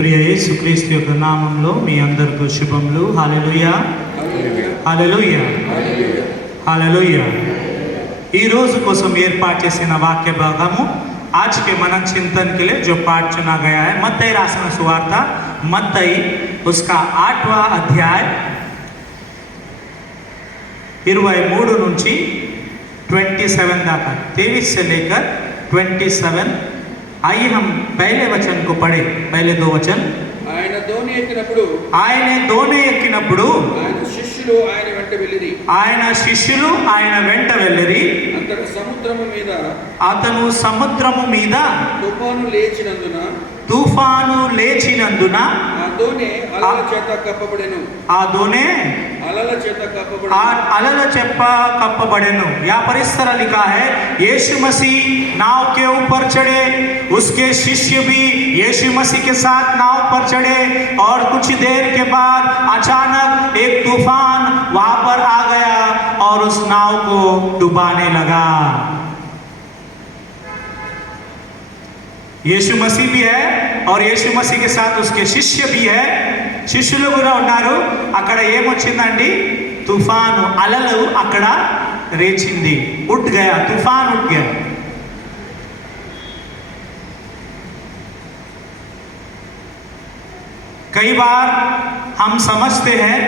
ప్రియ యేసుక్రీస్తు యొక్క నామంలో మీ అందరికీ శుభములు. హల్లెలూయా హల్లెలూయా హల్లెలూయా. ఈ రోజు కోసం ఏర్పాటు చేసిన వాక్య భాగము आज के मनन चिंतन के लिए जो पाठ चुना गया है मत्तई राసిన सुवार्ता मत्तई उसका 8वां अध्याय 23 నుంచి 27 दाका 23 से लेकर 27. आइए हम पहले वचन को पढ़े. पहले दो वचन. ఆయన దోణి ఎక్కినప్పుడు ఆయన శిష్యులు ఆయన వెంట వెళ్ళిరి. అతను సముద్రము మీద తుఫాను లేచినందున ఆ దోణి అలల చేత కప్పబడెను. यहाँ पर इस तरह लिखा है, यीशु मसीह नाव के ऊपर चढ़े, उसके शिष्य भी यीशु मसीह के साथ नाव पर चढ़े और कुछ देर के बाद अचानक एक तूफान वहां पर आ गया और उस नाव को डुबाने लगा. यीशु मसीह भी है और यीशु मसीह के साथ उसके शिष्य भी है. శిష్యులు కూడా ఉన్నారు. అక్కడ ఏమొచ్చిందండి? తుఫాను, అలలు అక్కడ రేచింది. ఉట్ గయా, तूफान उठ गया. कई बार हम समझते हैं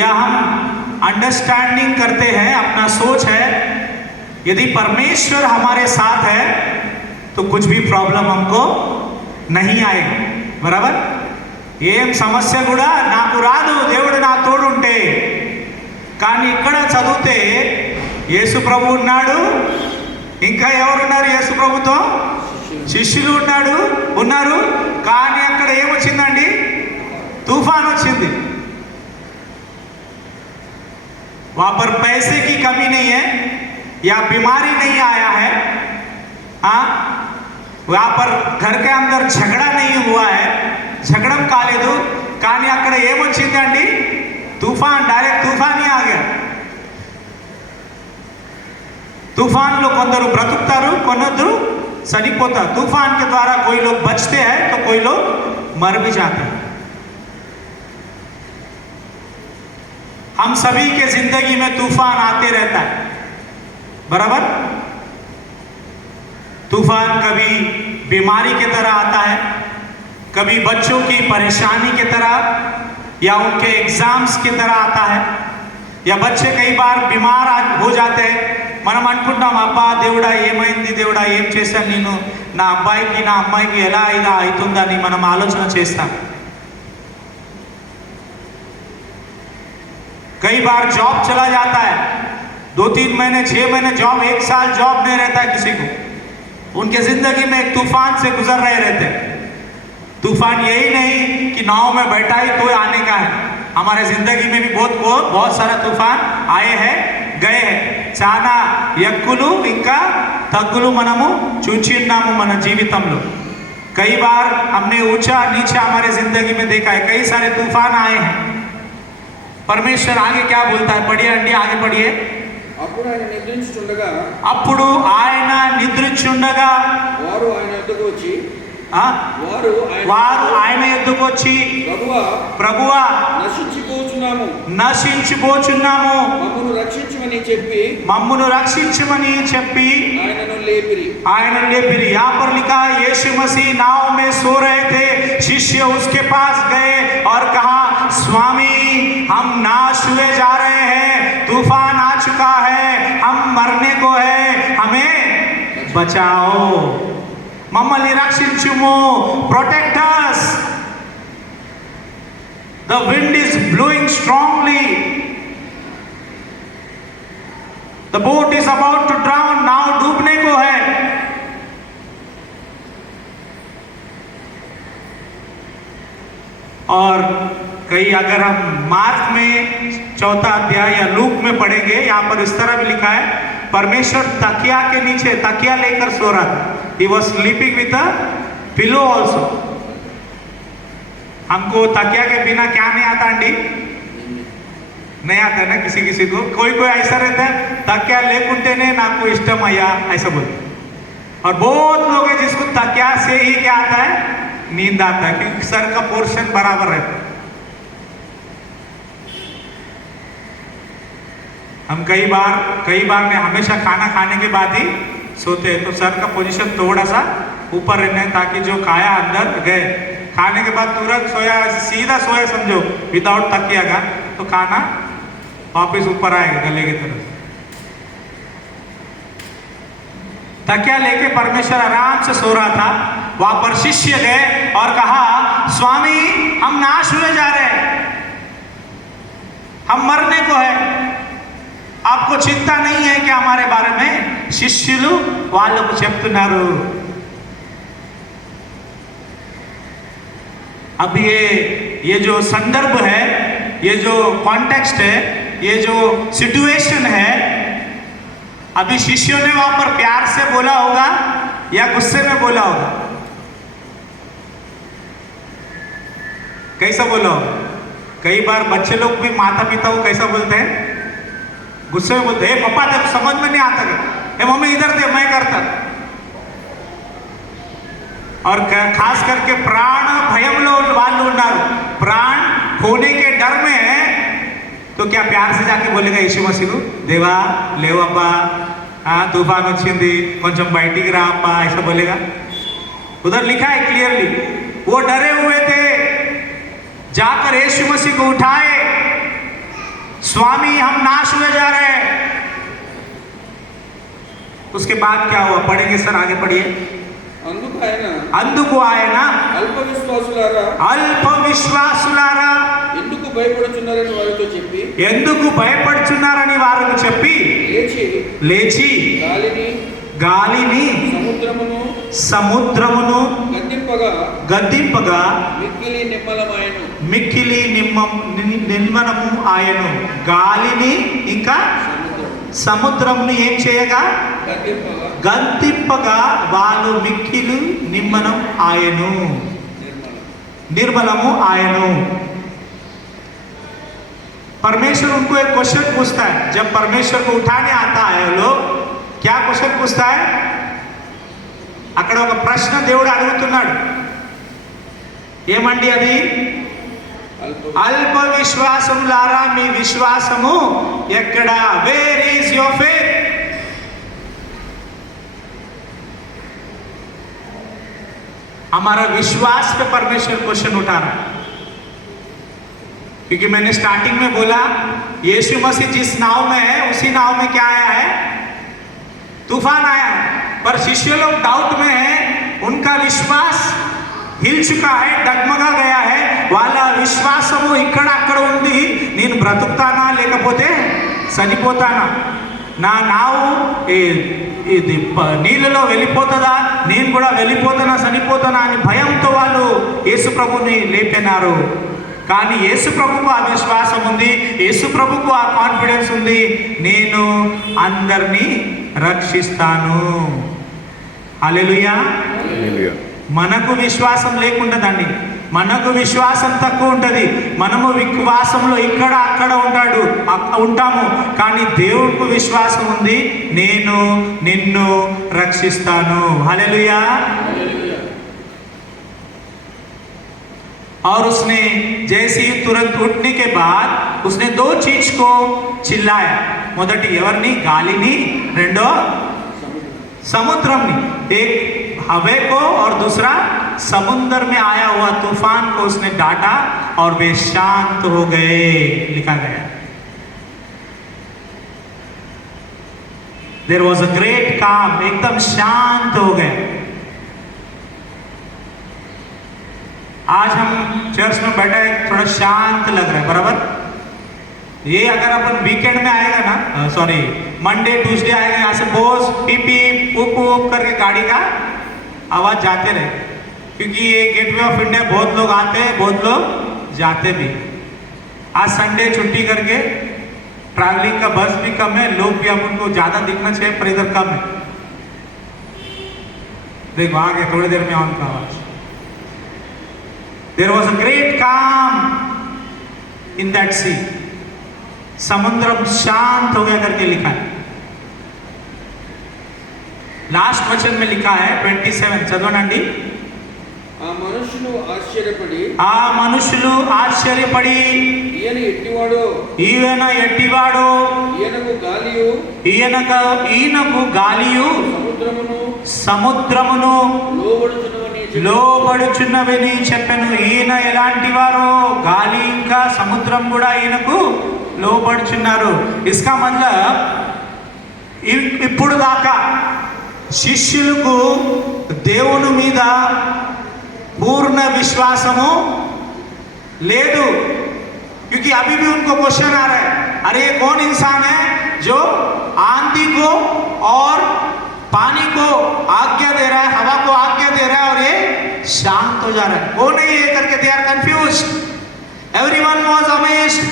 या हम अंडरस्टैंडिंग करते हैं, अपना सोच है यदि परमेश्वर हमारे साथ है तो कुछ भी प्रॉब्लम हमको नहीं आएगी. बराबर. ఏం సమస్య కూడా నాకు రాదు దేవుడు నా తోడు ఉంటే. కానీ ఇక్కడ చదివితే యేసు ప్రభు ఉన్నాడు, ఇంకా ఎవరున్నారు యేసు ప్రభుతో? శిష్యులు ఉన్నారు. కానీ అక్కడ ఏమొచ్చిందండి? तूफान వచ్చింది. वहां पर पैसे की कमी नहीं है या बीमारी नहीं आया है. हाँ, वहां पर घर के अंदर झगड़ा नहीं हुआ है, झगड़म కాలేదు. కానీ అక్కడ ఏమొచ్చిందండి? तूफान, डायरेक्ट तूफान ही आ गया. तूफान లో కొందరు బ్రతుకుతారు, కొందరు చనిపోతారు. तूफान के द्वारा कोई लोग बचते हैं तो कोई लोग मर भी जाते हैं. हम सभी के जिंदगी में तूफान आते रहता है. बराबर. तूफान कभी बीमारी की तरह आता है, कभी बच्चों की परेशानी की तरह या उनके एग्जाम्स की तरह आता है, या बच्चे कई बार बीमार हो जाते हैं. మనం అనుకుంటాం, అబ్బా దేవుడా ఏమైంది, దేవుడా ఏం చేశాను నేను, నా అబ్బాయికి నా అమ్మాయికి ఎలా ఇలా అవుతుందని మనం ఆలోచన చేస్తాం. कई बार जॉब चला जाता है, 2-3 महीने 6 महीने जॉब, 1 साल जॉब नहीं रहता है किसी को. उनके जिंदगी में एक तूफान से गुजर रहे रहते हैं. तूफान यही नहीं कि नाव में बैठा ही तो आने का है. हमारे जिंदगी में भी बहुत सारा तूफान आए हैं, गए हैं. చాలా ఎక్కులు ఇంకా తగ్గులు మనము చూచిన్నాము మన జీవితంలో. कई बार हमने ऊंचा नीचा हमारे जिंदगी में देखा है. कई सारे तूफान आए हैं. परमेश्वर आगे क्या बोलता है? पढ़िए अंडी, आगे पढ़िए. అప్పుడు ఆయన నిద్రించుండగా వారు ఆయన ఎద్దుకు వచ్చి ప్రభువా నశించిపోచున్నాము, మమ్మును రక్షించమని చెప్పి ఆయనను లేపిరి. यहाँ पर लिखा यीशु मसीह नाव में सो रहे थे. शिष्य उसके पास गए और कहा, स्वामी हम नाश हुए जा रहे हैं, तूफान आ चुका है, हम मरने को है, हमें बचाओ, మమ్మల్ని రక్షించుము, protect us. The wind is blowing strongly. The boat is about to drown. नाव डूबने को है. और कई अगर हम मार्क में 4 अध्याय या लूक में पढ़ेंगे, यहाँ पर इस तरह भी लिखा है, परमेश्वर तकिया के नीचे तकिया लेकर सो रहा था. He was sleeping with a pillow also. हमको तकिया के बिना क्या नहीं आता अंडी? नहीं आता है ना किसी को. कोई ऐसा रहता है, तकिया लेकुंटेने नाकु इष्टम अय्या ऐसा बोलते. और बहुत लोग हैं जिसको तकिया से ही क्या आता है? नींद आता है क्योंकि सर का पोर्शन बराबर रहता है। हम कई बार ने हमेशा खाना खाने के बाद ही सोते हैं, तो सर का पोजीशन थोड़ा सा ऊपर रहना है ताकि जो खाया अंदर गए। खाने के बाद तुरंत सोया, सीधा सोया समझो विदाउट तकिया का, तो खाना वापस ऊपर आएगा गले की तरफ। तकिया लेके परमेश्वर आराम से सो रहा था। वहां पर शिष्य गए और कहा, स्वामी हम नाश हुए जा रहे हैं, हम मरने को है, आपको चिंता नहीं है कि हमारे बारे में? శిష్యులు వాళ్ళకు చెప్తున్నారు। अब ये जो संदर्भ है, ये जो कॉन्टेक्स्ट है, ये जो सिचुएशन है, अभी शिष्यों ने वहां पर प्यार से बोला होगा या गुस्से में बोला होगा? कैसा बोला होगा? कई बार बच्चे लोग भी माता पिता को कैसा बोलते हैं? गुस्से में बोलते हैं, पापा तेरे समझ में नहीं आता क्या? मम्मी इधर दे, मैं करता। और खास करके प्राण भयंलो వాళ్ళు ఉన్నారు, प्राण खोने के डर में है, तो क्या प्यार से जाके बोलेगा यीशु मसीह, देवा लेवप्पा, तूफान వచ్చింది కొంచెం బయటికి రా అప్పా, ऐसा बोलेगा? उधर लिखा है क्लियरली, वो डरे हुए थे, जाकर यीशु मसीह को उठाए, स्वामी हम नाश हुए जा रहे हैं। उसके बाद क्या हुआ? पढ़ेंगे सर, आगे पढ़िए। అందుకు ఆయన అల్ప విశ్వాసులారా ఎందుకు భయపడుచున్నారని వారికి చెప్పి లేచి గాలిని సముద్రమును గద్దింపగా మిక్కిలి నిమ్మనము ఆయను। గాలిని ఇంకా సముద్రమును ఏం చేయగా? గద్దింపగా వాళ్ళు మిక్కిలు నిమ్మనం ఆయను, निर्मलमु आयनु। परमेश्वर उनको एक क्वेश्चन पूछता है, जब परमेश्वर को उठाने आता है लोग, क्या क्वेश्चन पूछता है? అక్కడ ఒక ప్రశ్న దేవుడు అడుగుతున్నాడు, ఏమండి అది? అల్ప విశ్వాసములారా మీ విశ్వాసము ఎక్కడ? Where is your faith? हमारा विश्वास पे परमेश्वर क्वेश्चन उठा रहा है, क्योंकि मैंने स्टार्टिंग में बोला यीशु मसीह जिस नाव में है उसी नाव में क्या आया है? तूफान आया है। पर शिष्य लोग डाउट में है, उनका विश्वास हिल चुका है, डगमगा गया है। వాళ్ళ విశ్వాసము ఇక్కడ అక్కడ ఉంది, నేను బ్రతుకుతానా లేకపోతే చనిపోతానా, నా నావు ఇది నీళ్ళలో వెళ్ళిపోతుందా, నేను కూడా వెళ్ళిపోతానా చనిపోతానా అని భయంతో వాళ్ళు యేసు ప్రభుని లేపినారు। కానీ యేసు ప్రభుకు ఆ విశ్వాసం ఉంది, యేసు ప్రభుకు ఆ కాన్ఫిడెన్స్ ఉంది, నేను అందరినీ రక్షిస్తాను। హల్లెలూయా। మనకు విశ్వాసం లేకుండదండి, మనకు విశ్వాసం తక్కువ ఉంటుంది, మనము విశ్వాసంలో ఇక్కడ అక్కడ ఉంటాము, కానీ దేవుడికి విశ్వాసం ఉంది, నేను నిన్ను రక్షిస్తాను। హల్లెలూయా। और उसने जैसे ही तुरंत उठने के बाद उसने दो चीज को चिल्लाया, మొదటి ఎవరిని? గాలిని, రెండో समुद्रमनी। एक हवे को और दूसरा समुद्र में आया हुआ तूफान को उसने डांटा और वे शांत हो गए, लिखा गया। देयर वॉज अ ग्रेट काम, एकदम शांत हो गए। आज हम चर्च में बैठे थोड़ा शांत लग रहा है, बराबर? ये अगर अपन वीकेंड में आएगा ना, सॉरी मंडे ट्यूसडे आएगा, यहाँ से बोस पीपी पुप करके गाड़ी का आवाज जाते रहे, क्योंकि ये गेटवे ऑफ इंडिया बहुत लोग आते हैं, बहुत लोग जाते भी। आज संडे छुट्टी करके ट्रैवलिंग का बस भी कम है, लोग भी अपन को ज्यादा दिखना चाहिए पर इधर कम है। देखो आ गया थोड़ी देर में ऑन का आवाज। देयर वॉज अ ग्रेट काम इन दैट सी, समुद्र शांत हो गया करके लिखा है। लास्ट वचन में लिखा है 27, चलो नंडी। ఆ మనుషులు ఆశ్చర్యపడి ఆ మనుషులు ఆశ్చర్యపడి ఈయన ఎట్టివాడో ఈయన ఎట్టివాడో ఈయనకు గాలియు సముద్రమును లోబడుచున్నవని చెప్పాను. ఈయన ఎలాంటి వారో గాలి ఇంకా సముద్రం కూడా ఈయనకు లోబడుచున్నారు. ఇస్కా మతలబ్ ఇప్పుడు దాకా శిష్యులకు దేవుని మీద पूर्ण विश्वासमो लेदू, क्योंकि अभी भी उनको क्वेश्चन आ रहा है, अरे ये कौन इंसान है जो आंधी को और पानी को आज्ञा दे रहा है, हवा को आज्ञा दे रहा है और ये शांत हो जा रहा है, कौन है ये करके they are confused. Everyone was amazed.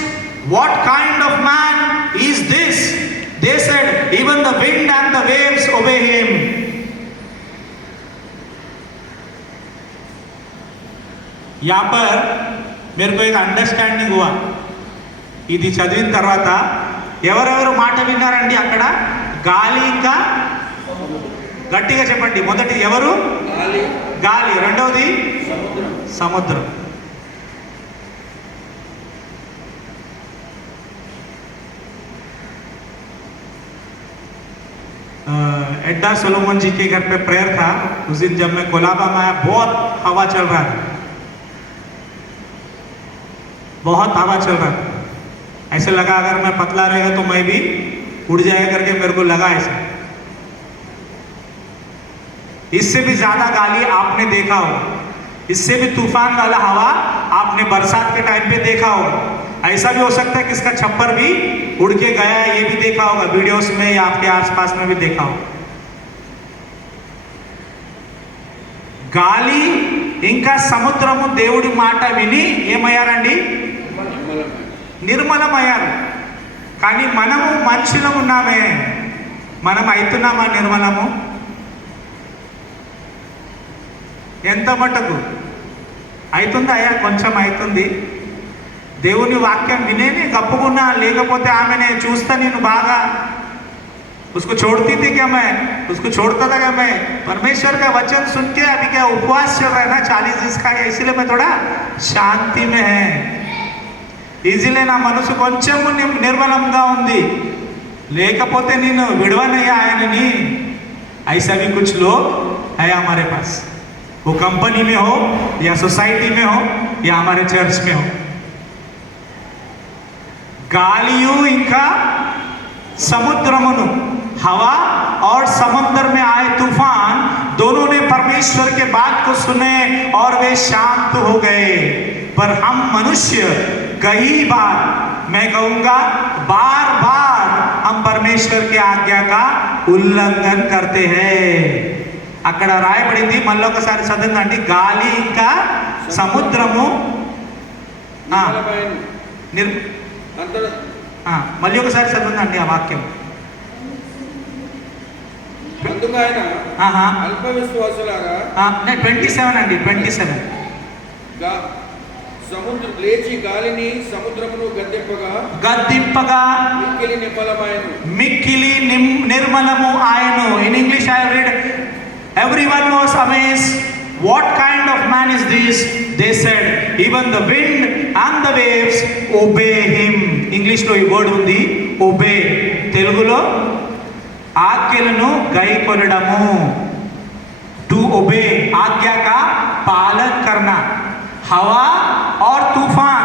What kind of man is this? They said, even the wind and the waves obey him. यहाँ पर मेरे को एक अंडरस्टैंडिंग हुआ. ఇది చదివిన తర్వాత ఎవరెవరు మాట విన్నారండి అక్కడ? గాలి ఇంకా గట్టిగా చెప్పండి. మొదటి ఎవరు? గాలి. రెండవది సముద్రం. एड्डा सोलोमन जी के घर पे प्रेयर था. उस दिन जब मैं कोलाबा में आया, बहुत हवा चल रहा था, बहुत हवा चल रहा था. ऐसे लगा अगर मैं पतला रहेगा तो मैं भी उड़ जाएगा करके मेरे को लगा ऐसा. इससे भी ज्यादा गाली आपने देखा होगा, इससे भी तूफान वाला हवा आपने बरसात के टाइम पे देखा होगा. ऐसा भी हो सकता है कि इसका छप्पर भी उड़ के गया है, ये भी देखा होगा वीडियोस में या आपके आसपास में भी देखा होगा. గాలి ఇంకా సముద్రము దేవుడి మాట విని ఏమయ్యారండి? నిర్మలమయ్యారు. కానీ మనము మనుషులం ఉన్నామే, మనం అవుతున్నామా నిర్మలము? ఎంత మటుకు అవుతుందా? అయ్యా కొంచెం అవుతుంది. దేవుని వాక్యం వినేని గప్పుకున్నా, లేకపోతే ఆమెనే చూస్తా నేను బాగా उसको छोड़ती थी क्या मैं? उसको छोड़ता था क्या मैं? परमेश्वर का वचन सुन के अभी क्या उपवास चल रहा है ना 40 दिन का, इसलिए मैं थोड़ा शांति में है. ఈజీలే నా మనసు కొంచెం నిర్మలంగా ఉంది, లేకపోతే నేను విడవనయ్యా ఆయనని. ऐसा भी कुछ लोग है हमारे पास, वो कंपनी में हो या सोसाइटी में हो या हमारे चर्च में हो. గాలియు ఇంకా समुद्रमुनु, हवा और समुद्र में आए तूफान, दोनों ने परमेश्वर के बात को सुने और वे शांत हो गए. पर हम मनुष्य कई बार, मैं कहूंगा बार बार, हम परमेश्वर की आज्ञा का उल्लंघन करते हैं. అక్కడ రాయబడింది, మళ్ళీ ఒకసారి చదవండి. గాలి ఇంకా సముద్రము మళ్ళీ ఒకసారి చదవండి ఆ వాక్యం. అందుకు ఆయన అల్ప విశ్వాసులారా, 27 అండి, 27. సముద్రం లేచి గాలిని సముద్రమును గద్దింపగా మిక్కిలి నిర్మలము ఆయను. In English I read, everyone was amazed. What kind of man is this? They said, even the wind and the waves obey him. English లో ఈ వర్డ్ ఉంది obey, తెలుగులో ఆజ్ఞలను గైకొనడము. టు obey, आज्ञा का पालन करना. हवा और तूफान,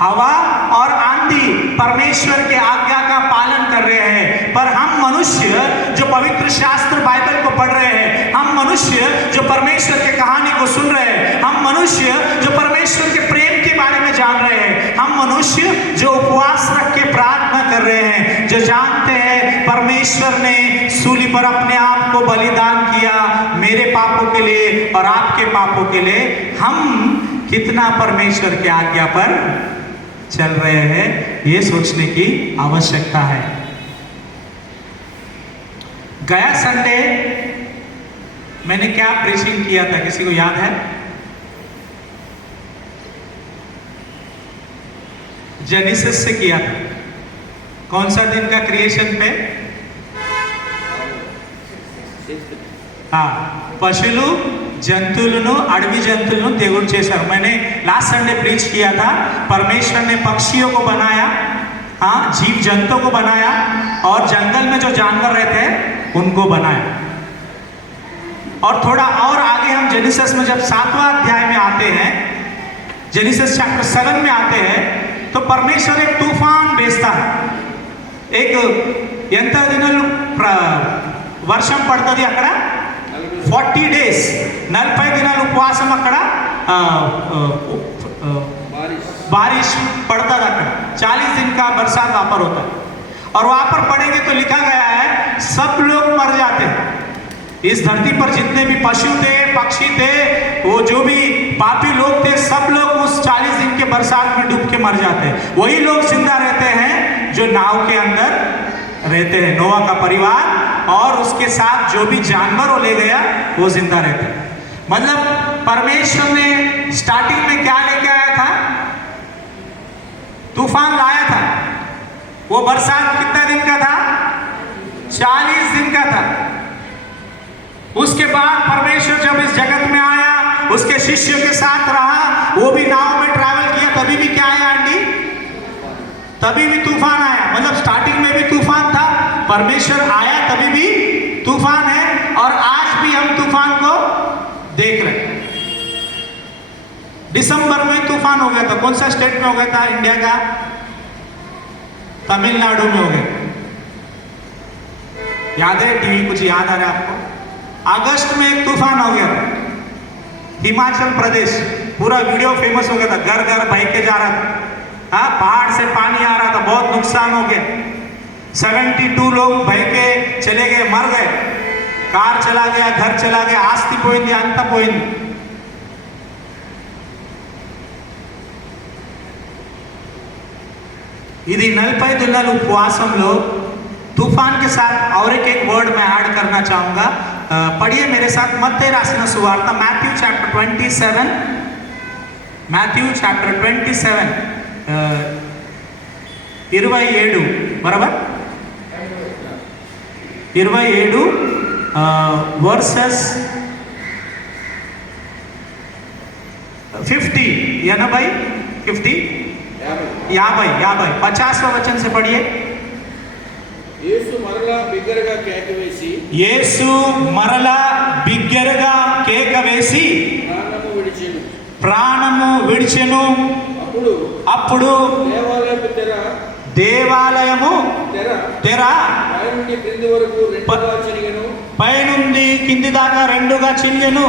हवा और आंधी परमेश्वर के आज्ञा का पालन कर रहे हैं. पर हम मनुष्य जो पवित्र शास्त्र बाइबल को पढ़ रहे हैं, हम मनुष्य जो परमेश्वर के कहानी को सुन रहे हैं, हम मनुष्य जो परमेश्वर के प्रेम के बारे में जान रहे हैं, हम मनुष्य जो उपवास रख के प्रार्थना कर रहे हैं, जो जानते हैं परमेश्वर ने सूली पर अपने आप को बलिदान किया मेरे पापों के लिए और आपके पापों के लिए, हम कितना परमेश्वर की आज्ञा पर चल रहे हैं, ये सोचने की आवश्यकता है. गया संडे मैंने क्या प्रीचिंग किया था, किसी को याद है? जेनेसिस से किया था. कौन सा दिन का? क्रिएशन पे పశువులు जंतुओं अड़वी जंतुओं దేవుడు చేశారు। मैंने लास्ट संडे प्रीच किया था, परमेश्वर ने पक्षियों को बनाया, हाँ जीव जंतुओं को बनाया, और जंगल में जो जानवर रहते हैं उनको बनाया। और थोड़ा और आगे हम जेनेसिस में जब 7वां अध्याय में आते हैं, जेनेसिस चैप्टर 7 में आते हैं, तो परमेश्वर एक तूफान भेजता है। एक ఎంత దినాలు వర్షం పడుతుంది అక్కడ, 40 days 40 దినాలు ఉపవాసం అక్కడ बारिश पड़ता था, 40 दिन का बरसात वहां पर होता है। और वहां पर पढ़ेंगे तो लिखा गया है सब लोग मर जाते हैं। इस धरती पर जितने भी पशु थे, पक्षी थे, वो जो भी पापी लोग थे, सब लोग उस 40 दिन के बरसात में डूब के मर जाते हैं। वही लोग जिंदा रहते हैं जो नाव के अंदर रहते हैं, नोआ का परिवार और उसके साथ जो भी जानवर वो ले गया वो जिंदा रहते हैं। मतलब परमेश्वर ने स्टार्टिंग में क्या लेके आया था, तूफान लाया था। वो बरसात कितना दिन का था, 40 दिन का था। उसके बाद परमेश्वर जब इस जगत में आया, उसके शिष्यों के साथ रहा, वो भी नाव में ट्रैवल किया, तभी भी क्या आया आंटी, तभी भी तूफान आया। मतलब स्टार्टिंग में भी तूफान था, परमेश्वर आया तभी भी तूफान है, और आज भी हम तूफान को देख रहे हैं। दिसंबर में तूफान हो गया था, कौन सा स्टेट में हो गया था इंडिया का, तमिलनाडु में हो गया, याद है, टीवी कुछ याद आ रहा है आपको। अगस्त में एक तूफान हो गया था, हिमाचल प्रदेश पूरा वीडियो फेमस हो गया था, घर घर बह के जा रहा था, हाँ पहाड़ से पानी आ रहा था, बहुत नुकसान हो गया। 72 लोग बह के चले गए, मर गए, कार चला गया, घर चला गया, आस्ति పోయింది, అంత పోయింది। ఇది 40 దినాల ఉపవాసంలో तूफान के साथ और एक वर्ड मैं ऐड करना चाहूंगा। पढ़िए मेरे साथ मत्ती राసిన సువార్త, मैथ्यू चैप्टर 27, मैथ्यू चैप्टर 27 27 बराबर 27 वर्सेस 50 50वां वचन से पढ़िए। యేసు మరలా బిగ్గరగా కేక వేసి, యేసు మరలా బిగ్గరగా కేక వేసి ప్రాణము విడిచెను। అప్పుడు దేవాలయము తెర పైనుండి కింది దాకా రెండుగా చినిగెను,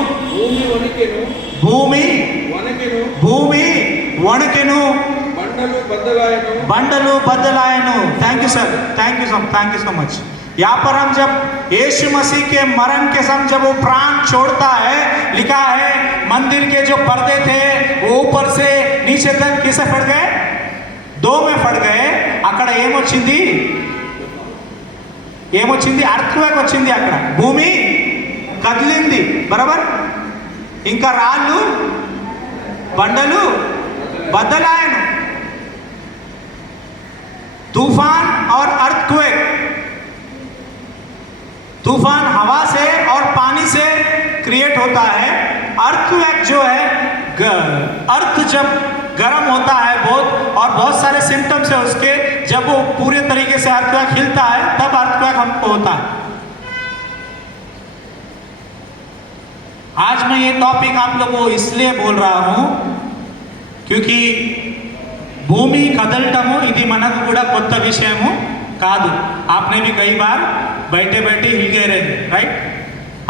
భూమి వణకెను, బండలు బద్దలాయను। Thank you sir, thank you so much. यहाँ पर हम जब यीशु मसीह के मरण के समय जब वो प्राण छोड़ता है, लिखा है मंदिर के जो पर्दे थे वो ऊपर से नीचे तक किसे फट गए, 2 में फट गए। అక్కడ ఏమొచ్చింది, అర్థక్వేక్ వచ్చింది, అక్కడ భూమి కదిలింది బరాబర్, ఇంకా రాళ్ళు బండలు బద్దలాయను। तूफान और अर्थक्वेक, तूफान हवा से और पानी से क्रिएट होता है। अर्थक्वेक जो है, अर्थ जब गर्म होता है बहुत और बहुत सारे सिम्टम्स है उसके, जब वो पूरे तरीके से अर्थक्वेक हिलता है तब अर्थक्वेक हमको होता है। आज मैं ये टॉपिक आप लोगों को इसलिए बोल रहा हूं क्योंकि భూమి కదలటము ఇది మనకు కూడా కొత్త విషయము కాదు। आपने भी कई बार बैठे बैठे हिल गए रहेंगे, राइट।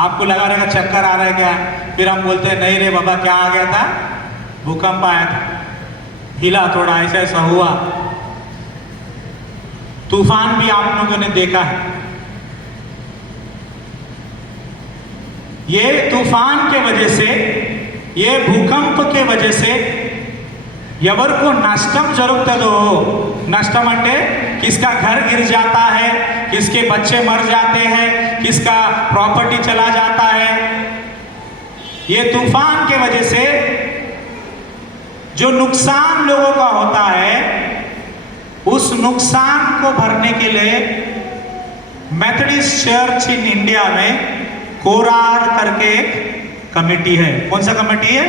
आपको लगा रहेगा चक्कर आ रहा है क्या, फिर हम बोलते हैं नहीं रे बाबा क्या आ गया था, भूकंप आया था, हिला थोड़ा, ऐसा हुआ। तूफान भी आप लोगों ने देखा है। ये तूफान के वजह से, ये भूकंप के वजह से ఎవరికో నష్టం జరుగుతుందో, नष्टम అంటే किसका घर गिर जाता है, किसके बच्चे मर जाते हैं, किसका प्रॉपर्टी चला जाता है। ये तूफान के वजह से जो नुकसान लोगों का होता है, उस नुकसान को भरने के लिए मेथोडिस्ट चर्च इन इंडिया में कोरार करके एक कमेटी है। कौन सा कमेटी है?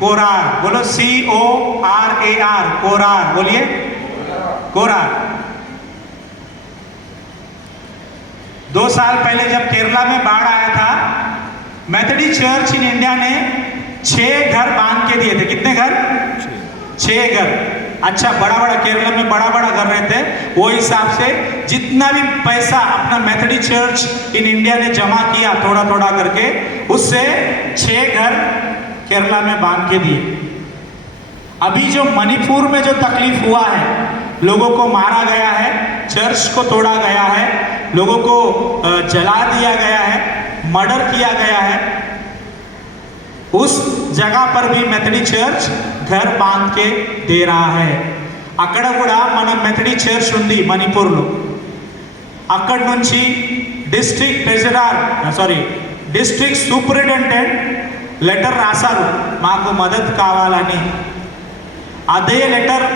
कोरार। बोलो CORAR, कोरार। बोलिए कोरार। 2 साल पहले जब केरला में बाढ़ आया था, मेथोडिस्ट चर्च इन इंडिया ने 6 घर बांध के दिए थे। कितने घर? 6 घर। अच्छा, बड़ा बड़ा केरला में बड़ा बड़ा घर रहते हैं, वो हिसाब से जितना भी पैसा अपना मेथोडिस्ट चर्च इन इंडिया ने जमा किया थोड़ा थोड़ा करके, उससे 6 घर केरला में बांध के दिए। अभी जो मणिपुर में जो तकलीफ हुआ है, लोगों को मारा गया है, चर्च को तोड़ा गया है, लोगों को जला दिया गया है, मर्डर किया गया है, उस जगह पर भी मेथोडिस्ट चर्च घर बांध के दे रहा है। అక్కడ కూడా మన మెథడిస్ట్ చర్చ్ ఉంది మణిపూర్లో. అక్కడ నుంచి డిస్ట్రిక్ట్ సూపరింటెండెంట్ లెటర్ రాశారు మాకు మద్దతు కావాలని. అదే లెటర్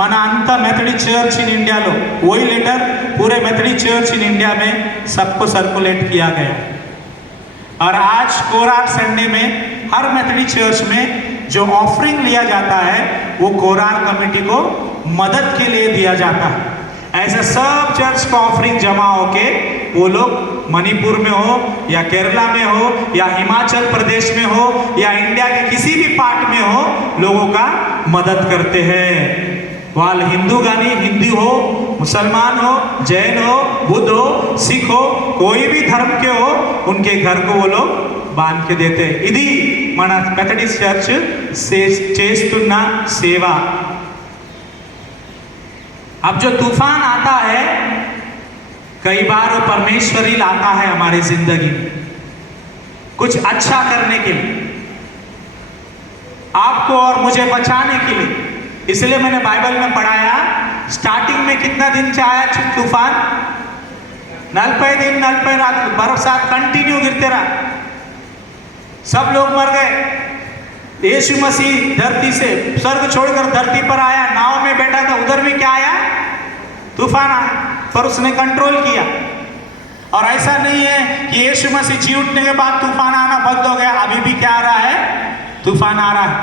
మన అంత मेथोडिस्ट चर्च इन इंडिया लो, वही लेटर पूरे मेथोडिस्ट चर्च इन इंडिया में सबको सर्कुलेट किया गया। और आज कोरार संडे में हर मेथोडिस्ट चर्च में जो ऑफरिंग लिया जाता है वो कोरार कमेटी को मदद के लिए दिया जाता है। ऐसा सब चर्च का ऑफरिंग जमा होके वो लोग मणिपुर में हो या केरला में हो या हिमाचल प्रदेश में हो या इंडिया के किसी भी पार्ट में हो, लोगों का मदद करते हैं। वाल हिंदू गानी हिंदू हो, मुसलमान हो, जैन हो, बुद्ध हो, सिख हो, कोई भी धर्म के हो, उनके घर को वो लोग बांध के देते हैं। इदी మన మెథడిస్ట్ చర్చ్ చేస్తున్న సేవ। अब जो तूफान आता है, कई बार वो परमेश्वर ही लाता है हमारी जिंदगी में कुछ अच्छा करने के लिए, आपको और मुझे बचाने के लिए। इसलिए मैंने बाइबल में पढ़ाया, स्टार्टिंग में कितना दिन से आया तूफान? 40 दिन 40 रात बरसात कंटिन्यू गिरते रहा, सब लोग मर गए। यीशु मसीह धरती से स्वर्ग छोड़कर धरती पर आया, नाव में बैठा था, उधर भी क्या आया? तूफान आया, पर उसने कंट्रोल किया। और ऐसा नहीं है कि यीशु मसीह जी उठने के बाद तूफान आना बंद हो गया। अभी भी क्या आ रहा है? तूफान आ रहा है,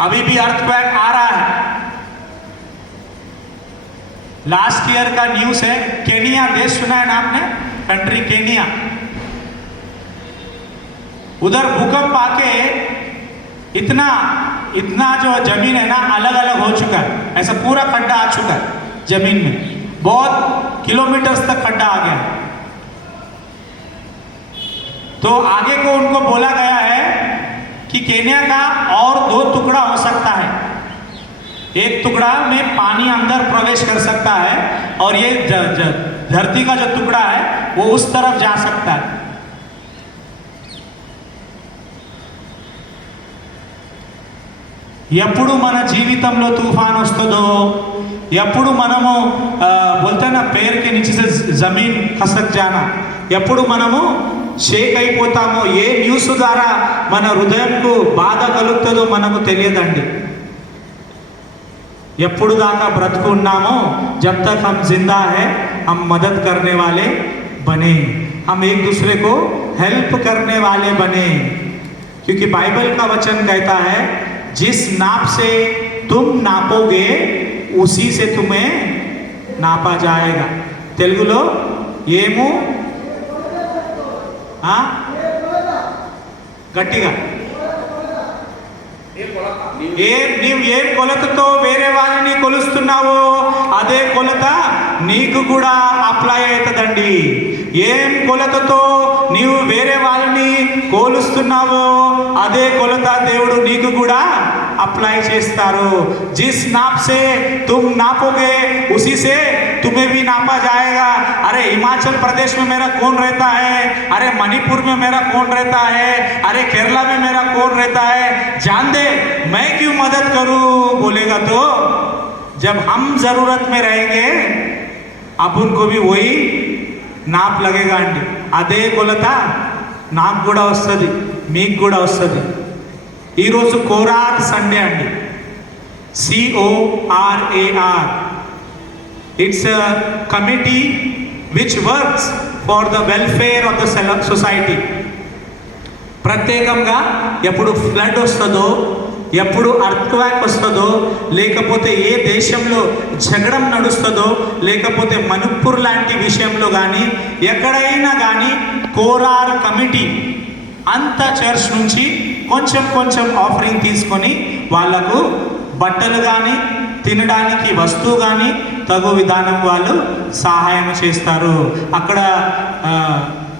अभी भी अर्थक्वेक आ रहा है। लास्ट ईयर का न्यूज़ है, केनिया देश सुना है ना आपने? कंट्री केनिया, उधर भूकंप आके इतना जो जमीन है ना अलग अलग हो चुका है, ऐसा पूरा खड्डा आ चुका है जमीन में, बहुत किलोमीटर्स तक खड्डा आ गया। तो आगे को उनको बोला गया है कि केन्या का और 2 टुकड़ा हो सकता है, एक टुकड़ा में पानी अंदर प्रवेश कर सकता है और ये धरती का जो टुकड़ा है वो उस तरफ जा सकता है। ఎప్పుడు మన జీవితంలో తుఫాన్ వస్తుందో, ఎప్పుడు మనము बोलते ना पैर के नीचे से जमीन खसक जाना, ఎప్పుడు మనము షేక్ అయిపోతామో, ఏ న్యూస్ ద్వారా మన హృదయంకు బాధ కలుగుతుందో మనకు తెలియదండి। ఎప్పుడు దాకా బ్రతుకున్నామో, जब तक हम जिंदा है हम मदद करने वाले बने, हम एक दूसरे को हेल्प करने वाले बने। क्योंकि बाइबल का वचन कहता है जिस नाप से तुम नापोगे उसी से तुम्हें नापा जाएगा। तेलुगुलो ఏము గట్టిగా నీవు ఏ కొలతతో వేరే వాళ్ళని కొలుస్తున్నావో అదే కొలత నీకు కూడా అప్లై అవుతుందండి। ఏం కొలతతో నీవు వేరే వాళ్ళని కొలుస్తున్నావో అదే కొలత దేవుడు నీకు కూడా अप्लाई చేస్తారు। जिस नाप से तुम नापोगे उसी से तुम्हें भी नापा जाएगा। अरे हिमाचल प्रदेश में मेरा कौन रहता है? अरे मणिपुर में मेरा कौन रहता है? अरे केरला में मेरा कौन रहता है? जान दे, मैं क्यों मदद करूं बोलेगा तो जब हम जरूरत में रहेंगे अपन को भी वही नाप लगेगा अंडी। అదే కొలత నాకు కూడా వస్తుంది, మీకు కూడా వస్తుంది। ఈరోజు కోరార్ సండే అండి, CORAR. It's a committee which works for the welfare of the society. ప్రత్యేకంగా ఎప్పుడు ఫ్లడ్ వస్తుందో, ఎప్పుడు అర్త్క్వేక్ వస్తుందో, లేకపోతే ఏ దేశంలో జగడం నడుస్తుందో, లేకపోతే మణిపూర్ లాంటి విషయంలో కానీ ఎక్కడైనా కానీ కోరార్ కమిటీ అంత చర్చ్ నుంచి కొంచెం కొంచెం ఆఫరింగ్ తీసుకొని వాళ్ళకు బట్టలు కానీ తినడానికి వస్తువు కానీ తగు విధానం వాళ్ళు సహాయం చేస్తారు. అక్కడ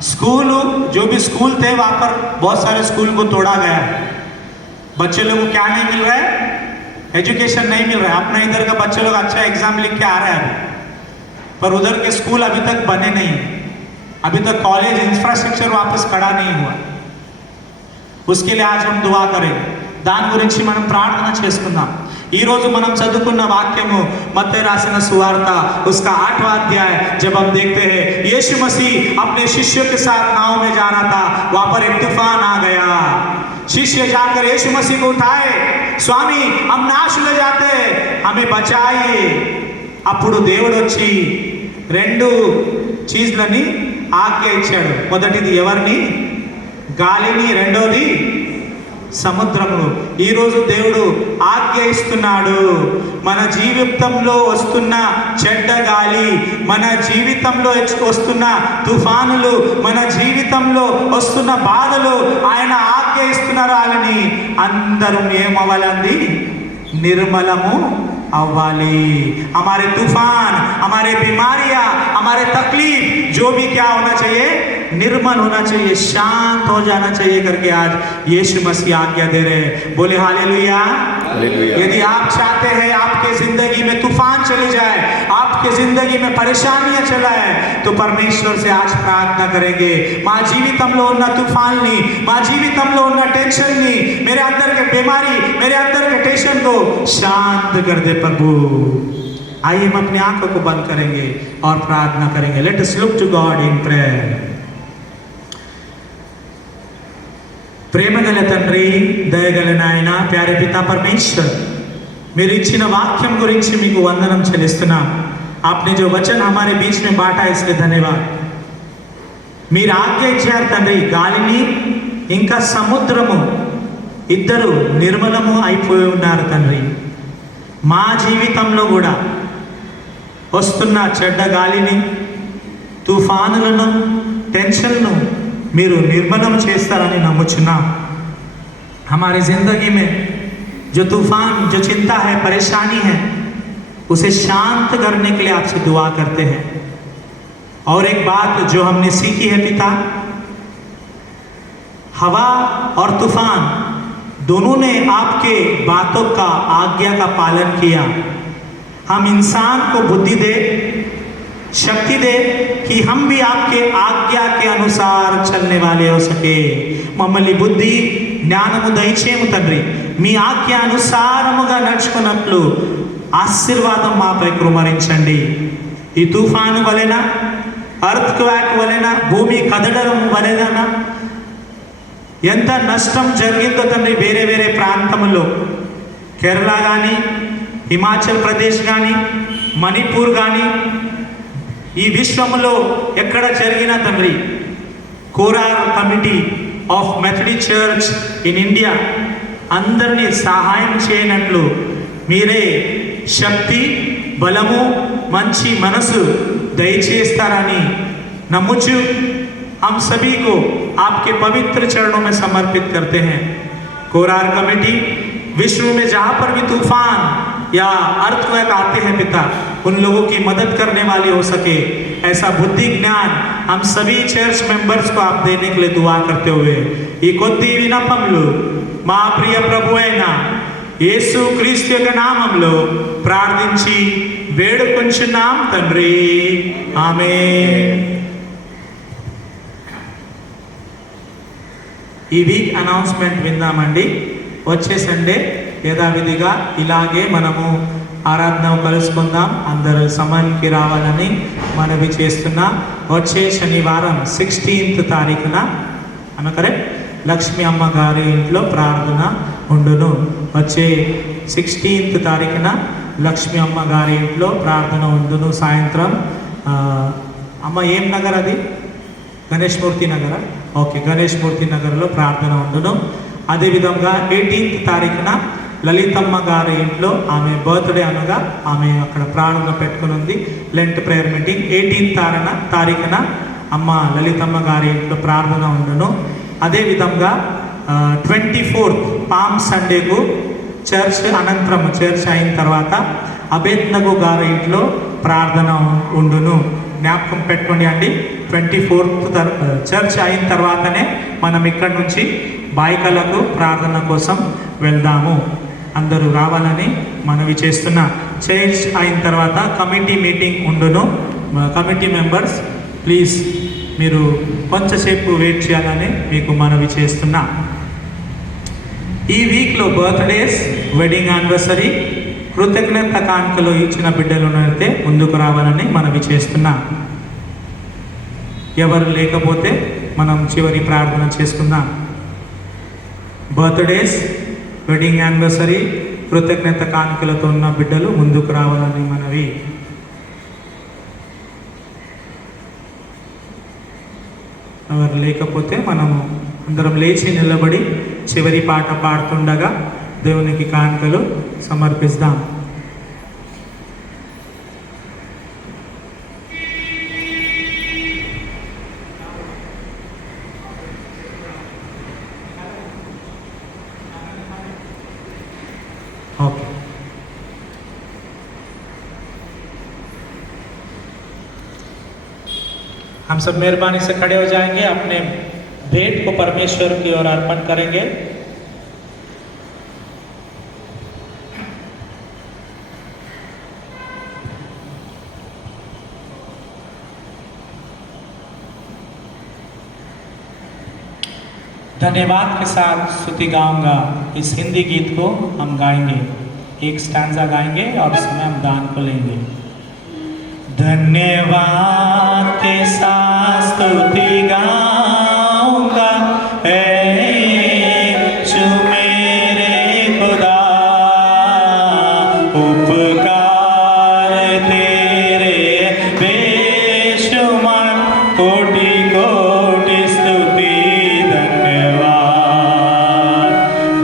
स्कूल जो भी स्कूल थे वहाँ पर बहुत सारे स्कूल को तोड़ा गया. बच्चे लोगों को क्या नहीं मिल रहा है? एजुकेशन नहीं मिल रहा है. अपना इधर का बच्चे लोग अच्छा एग्जाम लिख के आ रहे हैं अभी, पर उधर के स्कूल अभी तक बने नहीं. अभी तक कॉलेज इंफ्रास्ट्रक्चर वापस खड़ा नहीं हुआ. उसके लिए आज हम दुआ करेंगे. దాని గురించి మనం ప్రార్థన చేసుకుందాం. ఈ రోజు మనం చదువుకున్న వాక్యము మత్తయి రాసిన సువార్త उसका 8वां अध्याय जब हम देखते हैं यीशु मसीह अपने शिष्यों के साथ नाव में जा रहा था, वहां पर एक तूफान आ गया. शिष्य जाकर यीशु मसीह को उठाए, स्वामी हम नाश हो जाते, हमें बचाइए. అప్పుడు దేవుడు వచ్చి రెండు చీజ్లని ఆజ్ఞ ఇచ్చాడు. మొదటిది ఎవరిని? గాలిని. రెండోది సముద్రము. ఈరోజు దేవుడు ఆజ్ఞ ఇస్తున్నాడు. మన జీవితంలో వస్తున్న చెడ్డ గాలి, మన జీవితంలో వస్తున్న తుఫానులు, మన జీవితంలో వస్తున్న బాధలు ఆయన ఆజ్ఞ ఇస్తున్నారు. వాళ్ళని అందరం ఏమవ్వాలండి? నిర్మలము अव्वाली. हमारे तूफान, हमारे बीमारियां, हमारे तकलीफ जो भी क्या होना चाहिए? निर्मल होना चाहिए, शांत हो जाना चाहिए करके आज यीशु मसीह आज्ञा दे रहे हैं. बोले हालेलुया. यदि आप चाहते हैं आपके जिंदगी में तूफान चले जाए, आपके जिंदगी में परेशानियां चलाए, तो परमेश्वर से आज प्रार्थना करेंगे. మా జీవితంలో ఉన్న తుఫాన్ని, మా జీవితంలో ఉన్న టెన్షన్ని, मेरे अंदर के बीमारी, मेरे अंदर के टेंशन को शांत कर दे प्रभु. आइए हम अपनी आंखों को बंद करेंगे और प्रार्थना करेंगे. Let us look to God in prayer. ప్రేమగల తండ్రి, దయగల నాయన, ప్యారే పితా परमेश्वर, మీరు ఇచ్చిన వాక్యం గురించి మీకు వందనం చెల్లిస్తున్నాం. आपने जो वचन हमारे बीच में बांटा इसलिए धन्यवाद. మీరు ఆజ్ఞ ఇచ్చారు తండ్రి, గాలిని ఇంకా సముద్రము ఇద్దరు నిర్మలము అయిపోయి ఉన్నారు తండ్రి. మా జీవితంలో కూడా వస్తున్న చెడ్డ గాలిని, తుఫానులను, టెన్షన్ను మీరు నిర్మలం చేస్తారని నమ్ముచున్నాం. हमारी जिंदगी में जो तूफान, जो चिंता है, परेशानी है, उसे शांत करने के लिए आपसे दुआ करते हैं. और एक बात जो हमने सीखी है पिता, हवा और तूफान दोनों ने आपके बातों का, आज्ञा का पालन किया. हम इंसान को बुद्धि दे, शक्ति दे कि हम भी आपके आज्ञा के अनुसार चलने वाले हो सके. మమ్మల్ని బుద్ధి జ్ఞానము దయచేయము తండ్రి. మీ ఆజ్ఞ అనుసారముగా నడుచుకున్నట్లు ఆశీర్వాదం మాపై కుమరించండి. ఈ తుఫాను వలన, అర్త్క్వేక్ వలన, భూమి కదలడం వలన ఎంత నష్టం జరిగిందో తండ్రి. వేరే వేరే ప్రాంతంలో, కేరళ కానీ, హిమాచల్ ప్రదేశ్ కానీ, మణిపూర్ కానీ, ఈ విశ్వంలో ఎక్కడ జరిగినా తండ్రి, కోరార్ committee of Methodist church in India అందరినీ సహాయం చేయనట్లు మీరే శక్తి, బలము, మంచి మనసు దయచేస్తారని నమ్ముచు हम सभी को आपके पवित्र चरणों में समर्पित करते हैं. कोरार कमेटी विश्व में जहाँ पर भी तूफान या अर्थक्वेक आते हैं पिता, उन लोगों की मदद करने वाले हो सके, ऐसा बुद्धि ज्ञान हम सभी चर्च मेंबर्स को आप देने के लिए दुआ करते हुए ఈ కొద్ది విన్నపములు మా ప్రియ ప్రభువైన యేసు క్రీస్తు యొక్క నామములో ప్రార్థించి వేడుకొంచున్నాం తండ్రి. ఆమేన్. ఈ వీక్ అనౌన్స్మెంట్ విందామండి. వచ్చే సండే యథావిధిగా ఇలాగే మనము ఆరాధన కలుసుకుందాం. అందరూ సమయానికి రావాలని మనవి చేస్తున్నా. వచ్చే శనివారం 16th తారీఖున కరెక్ట్ లక్ష్మీ అమ్మ గారి ఇంట్లో ప్రార్థన ఉండును. వచ్చే 16th తారీఖున లక్ష్మీ అమ్మ గారి ఇంట్లో ప్రార్థన ఉండును. సాయంత్రం అమ్మ ఏం నగర్ అది? గణేష్ మూర్తి నగర, ఓకే, గణేష్ మూర్తి నగర్లో ప్రార్థన ఉండును. అదేవిధంగా 18వ తారీఖున లలితమ్మ గారి ఇంట్లో ఆమె బర్త్డే అనగా ఆమె అక్కడ ప్రార్థన పెట్టుకుని ఉంది. లెంట్ ప్రేయర్ మీటింగ్ 18వ తారీఖున అమ్మ లలితమ్మ గారి ఇంట్లో ప్రార్థన ఉండును. అదేవిధంగా 24th పామ్ సండేకు చర్చ్ అనంతరం చర్చ్ అయిన తర్వాత అబేద్నగో గారి ఇంట్లో ప్రార్థన ఉండును. జ్ఞాపకం పెట్టుకోండి అండి. 24th చర్చ్ అయిన తర్వాతనే మనం ఇక్కడ నుంచి బాయికలకు ప్రార్థన కోసం వెళ్దాము. అందరూ రావాలని మనవి చేస్తున్నా. చర్చ్ అయిన తర్వాత కమిటీ మీటింగ్ ఉండును. కమిటీ మెంబర్స్ ప్లీజ్ మీరు కొంచెంసేపు వెయిట్ చేయాలని మీకు మనవి చేస్తున్నా. ఈ వీక్లో బర్త్డేస్, వెడ్డింగ్ యానివర్సరీ, కృతజ్ఞత కానుకలు ఇచ్చిన బిడ్డలు అయితే ముందుకు రావాలని మనవి చేస్తున్నా. ఎవరు లేకపోతే మనం చివరి ప్రార్థన చేసుకుందాం. బర్త్డేస్, వెడ్డింగ్ యానివర్సరీ, కృతజ్ఞత కానుకలతో ఉన్న బిడ్డలు ముందుకు రావాలని మనవి. ఎవరు లేకపోతే మనము అందరం లేచి నిలబడి చివరి పాట పాడుతుండగా దేవునికి కానుకలు సమర్పిస్తాం. ఓకే, हम सब मेहरबानी से खड़े हो जाएंगे, अपने भेंट को परमेश्वर की ओर अर्पण करेंगे. धन्यवाद के साथ स्तुति गाऊंगा. इस हिंदी गीत को हम गाएंगे, एक स्टैंजा गाएंगे और उसमें हम दान को लेंगे. धन्यवाद के साथ स्तुति गाऊंगा, यीशु मेरे खुदा, उपकार तेरे बेशुमार, कोटि कोटि स्तुति. धन्यवाद,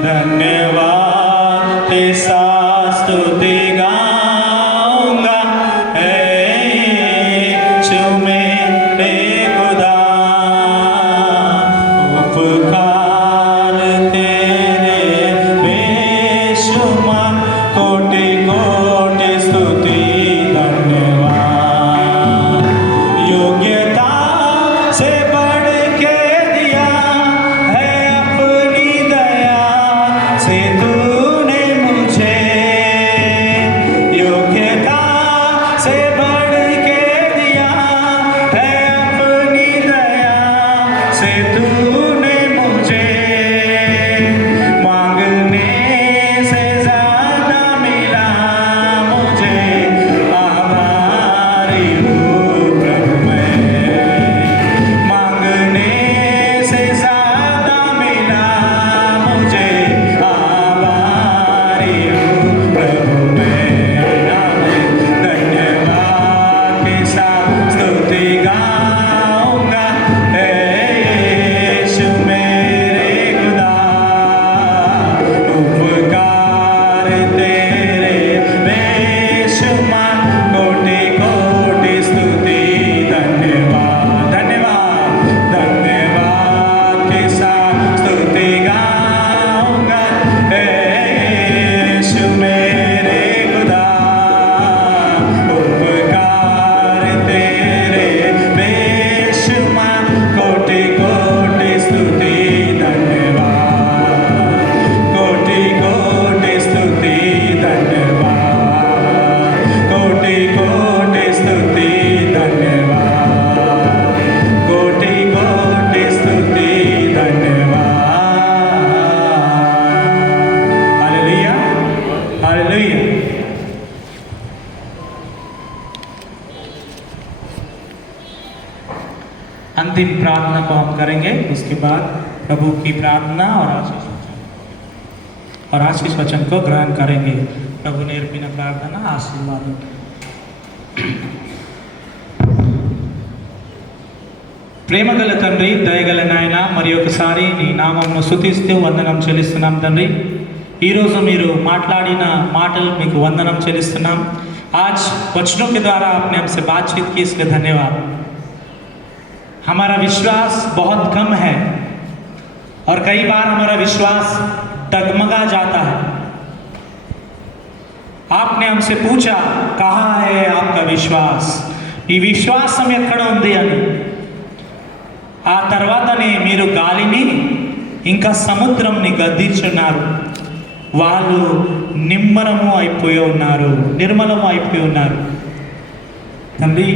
धन्यवाद के साथ स्तुति गाऊंगा, यीशु मेरे खुदा, उपकार तेरे बेशुमार, कोटि कोटि स्तुति. धन्यवाद, योग्यता से बढ़ के दिया है अपनी दया से तूने मुझे, योग्यता से बढ़ के दिया है अपनी दया से तूने मुझे, मांगने से ज्यादा मिला मुझे, आभारी हूँ प्रभु मैं. मांगने से ज्यादा मिला मुझे, आभारी हूँ प्रभु मैं. धन्यवाद के साथ स्तुति गाऊंगा, यीशु मेरे खुदा, उपकार तेरे बेशुमार, कोटि कोटि स्तुति. धन्यवाद, धन्यवाद, धन्यवाद के साथ स्तुति गाऊंगा, यीशु मेरे खुदा, उपकार तेरे बेशुमार, कोटि कोटि स्तुति. धन्यवाद, कोटि कोटि स्तुति. धन्यवाद, कोटि कोटि स्तुति. धन्यवाद, कोटि कोटि स्तुति. धन्यवाद. Hallelujah, hallelujah. अंतिम प्रार्थना को हम करेंगे, उसके बाद प्रभु की प्रार्थना और आशीष वचन को ग्रहण करेंगे. प्रभु నేర్పిన ప్రార్థన ఆశీర్వాదం. ప్రేమగల తండ్రి, దయగల నాయన, మరి ఒకసారి నీ నామమును స్తుతిస్తూ వందనం చెల్లిస్తున్నాం తండ్రి. ఈరోజు మీరు మాట్లాడిన మాటలు మీకు వందనం చెల్లిస్తున్నాం. आज वचनों के द्वारा आपने हमसे बातचीत की, इसके धन्यवाद। हमारा विश्वास बहुत कम है और कई बार हमारा विश्वास डगमगा जाता है। आपने हमसे पूछा, कहाँ है आपका विश्वास? ఈ విశ్వాసం ఎక్కడ ఉంది అని. ఆ తర్వాతనే మీరు గాలిని ఇంకా సముద్రంని గద్దించున్నారు. వాళ్ళు నిర్మలము అయిపోయి ఉన్నారు. తండ్రి,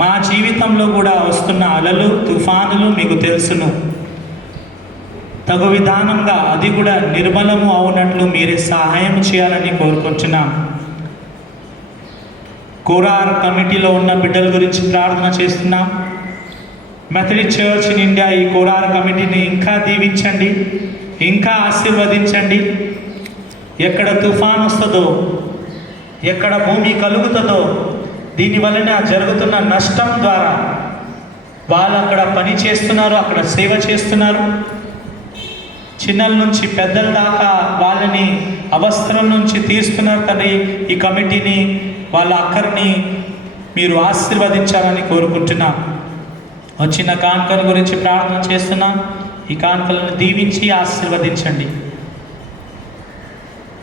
మా జీవితంలో కూడా వస్తున్న అలలు, తుఫానులు మీకు తెలుసును. తగు విధానంగా అది కూడా నిర్మలము అవునట్లు మీరే సహాయం చేయాలని కోరుకుంటున్నాం. కోరార్ కమిటీలో ఉన్న బిడ్డల గురించి ప్రార్థన చేస్తున్నాం. మెథడిస్ట్ చర్చ్ ఇన్ ఇండియా ఈ కోరార్ కమిటీని ఇంకా దీవించండి, ఇంకా ఆశీర్వదించండి. ఎక్కడ తుఫాన్ వస్తుందో, ఎక్కడ భూమి కలుగుతుందో, దీనివలన జరుగుతున్న నష్టం ద్వారా వాళ్ళు అక్కడ పని చేస్తున్నారు, అక్కడ సేవ చేస్తున్నారు. చిన్నల నుంచి పెద్దల దాకా వాళ్ళని అవసరం నుంచి తీస్తున్నారు. తండ్రి, ఈ కమిటీని, వాళ్ళ అక్కర్ని మీరు ఆశీర్వదించాలని కోరుకుంటున్నాం. వచ్చిన కానుకల గురించి ప్రార్థన చేస్తున్నాం. ఈ కానుకలను దీవించి ఆశీర్వదించండి.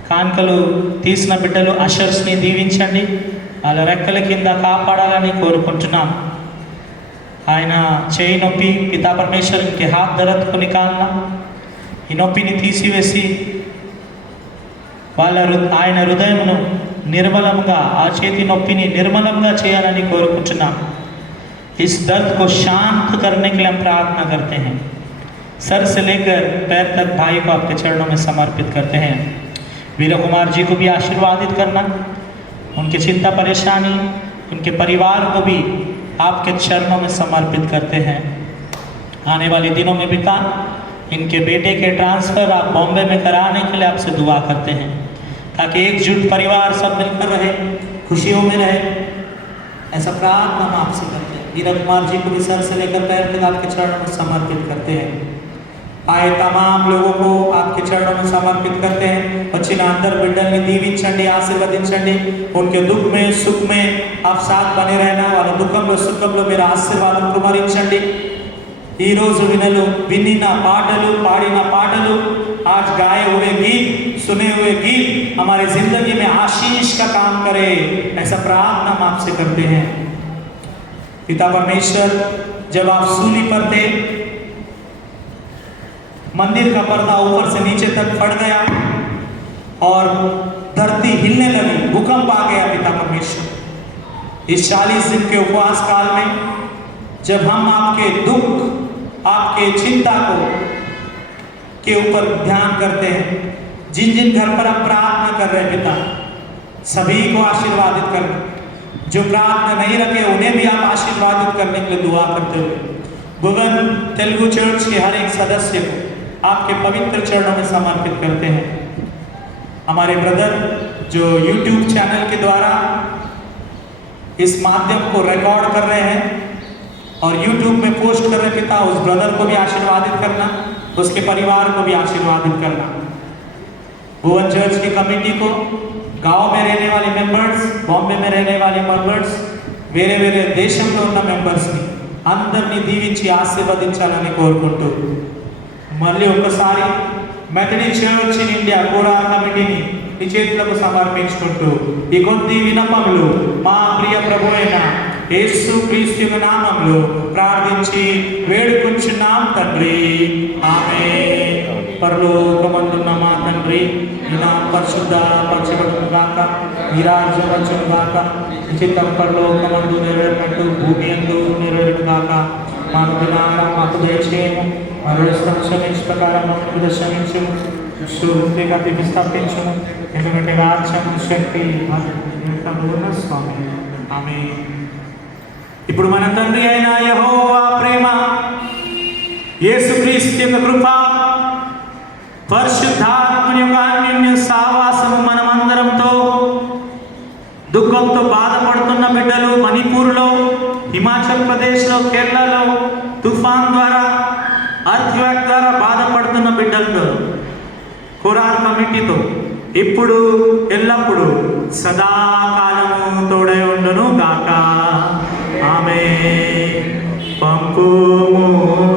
కానుకలు తీసిన బిడ్డలు అషర్స్ని దీవించండి, వాళ్ళ రెక్కల కింద కాపాడాలని కోరుకుంటున్నాం. ఆయన చేయి నొప్పి, పితా పరమేశ్వర్ के हाथ दर्द को निकालना, ఈ నొప్పిని తీసివేసి ఆయన హృదయమును నిర్మలంగా, ఆ చేతి నొప్పిని నిర్మలంగా చేయాలని కోరుకుంటున్నాం. इस दर्द को शांत करने के लिए हम प्रार्थना करते हैं. सर से लेकर पैर तक भाई को आपके चरणों में समर्पित करते हैं. वीर कुमार जी को भी आशीर्वादित करना, उनकी चिंता परेशानी, उनके परिवार को भी आपके चरणों में समर्पित करते हैं. आने वाले दिनों में पिता, इनके बेटे के ट्रांसफ़र आप बॉम्बे में कराने के लिए आपसे दुआ करते हैं, ताकि एकजुट परिवार सब मिलकर रहे, खुशियों में रहे. ऐसा प्रार्थना हम आपसे करते हैं. वीर कुमार जी को भी सर से लेकर पैर तक आपके चरणों में समर्पित करते हैं. आए तमाम लोगों को आपके चरणों में समर्पित करते हैं. వచ్చిన అందరు బిడ్డల్ని దీవించండి, ఆశీర్వదించండి. उनके दुख में सुख में आप साथ बने रहना. వాళ్ళ దుఃఖంలో సుఖంలో మీరు ఆశీర్వాదం కుమరించండి. ఈ రోజు వినిన పాటలు, పాడిన పాటలు, आज गाए हुए गीत, सुने हुए गीत हमारे जिंदगी में आशीष का काम करे, ऐसा प्रार्थना हम आपसे करते हैं. पिता परमेश्वर, जब आप सूली पर थे, मंदिर का पर्दा ऊपर से नीचे तक फट गया और धरती हिलने लगी, भूकंप आ गया. पिता परमेश्वर, इस 40 दिन के उपवास काल में जब हम आपके दुख, आपके चिंता के ऊपर ध्यान करते हैं, जिन जिन घर पर हम प्रार्थना कर रहे हैं पिता, सभी को आशीर्वादित कर. जो प्रार्थना नहीं रखे उन्हें भी आप आशीर्वादित करने के लिए दुआ करते हुए भुवन तेलुगु चर्च के हर एक सदस्य को आपके पवित्र चरणों में समर्पित करते हैं. हमारे ब्रदर जो YouTube चैनल के द्वारा इस माध्यम को रिकॉर्ड कर रहे हैं और YouTube में पोस्ट कर रहे पिता, उस ब्रदर को भी आशीर्वादित करना, उसके परिवार को भी आशीर्वादित करना. भुवन चर्च की कमेटी को, गांव में रहने वाले मेंबर्स, बॉम्बे में रहने वाले मेंबर्स, వేరే వేరే దేశంలో ఉన్న మెంబర్స్ని అందరినీ దీవించి ఆశీర్వదించాలని కోరుకుంటూ, మళ్ళీ ఒకసారి మెథడిస్ట్ చర్చ్ ఇన్ ఇండియా కోరార్ కమిటీని ఈ చేతులకు సమర్పించుకుంటూ ఈ కొద్ది విన్నపములు మా ప్రియ ప్రభు అయిన యేసు క్రీస్తు నామములో ప్రార్థించి వేడుకుంటున్నాం తండ్రి, ఆమేన్. పరలోకమందున్న మా తండ్రి, నీ నామం పరిశుద్ధపరచబడును గాక, నీ రాజ్యం వచ్చును గాక, నీ చిత్తం పరలోకమందు నెరవేరినట్టు భూమి యందు నెరవేరును గాక. మాకు దినాహారం మాకు దయచేయము, మా రుణస్థులను క్షమించు ప్రకారం మమ్మల్ని క్షమించుము, దుష్టుని గతిని స్థాపించుము. ఎందుకంటే రాజ్యం, శక్తి, స్వామి, ఆమేన్. ఇప్పుడు మన తండ్రి అయిన యెహోవా ప్రేమ, యేసుక్రీస్తు యొక్క కృప, పరిశుద్ధాత్మ యొక్క అన్యోన్య సహవాసము మనమందరంతో, దుఃఖంతో బాధపడుతున్న బిడ్డలు మణిపూర్లో, హిమాచల్ ప్రదేశ్లో, కేరళలో ఉన్న బిడ్డలతో ఖురాన్ కమిటీతో ఇప్పుడు ఎల్లప్పుడు సదాకాలము తోడై ఉండును గాక. ఆమేన్. పంపుము